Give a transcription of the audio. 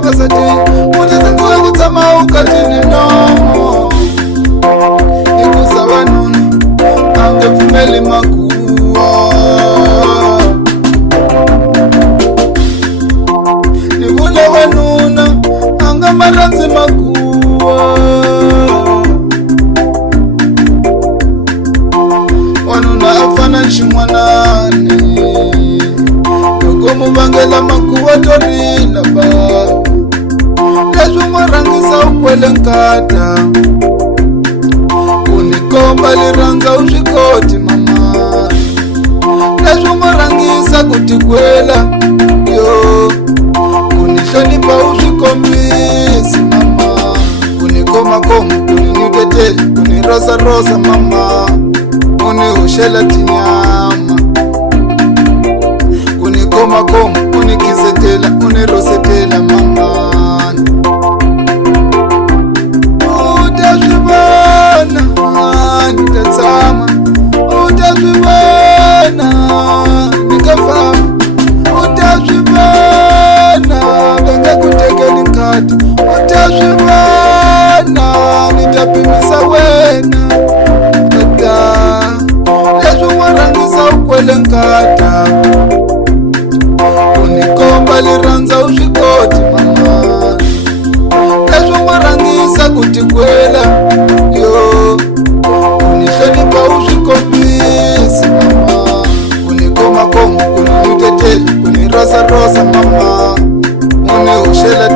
vasati utitsindziwe kutshama ukatini nomo ikuza vanuna ange pfumeli makuwa ni vule wanuna anga marandzi makuwa wanuna afana nxin'wanani loko muvangela makuwa torila ba leswi n'wi rhangisa u kwele nkata unikomba lirhandza u swi koti mama leswi n'wi rhangisa ku tikwela yo uni hlonipha u swi kombisi mama uni khomakhoma uni nyiketela uni rosarosa mama uni hoxela tinyama uni khomakhoma uni khisetela uni rosetela mama uta swi vona ni ta tshama uta swi vona ni ka famba uta swi vona va nga ku tekeli nkati uta swi vona ni ta pimisa wena tata leswi n'wi rhangisa u kwele nkata unikomba lirhandza u swi koti mama leswi n'wi rhangisa ku tikwela yo uni hlonipha u swi kombisi mama uni khomakhoma uni nyiketela uni rosarosa mama uni hoxela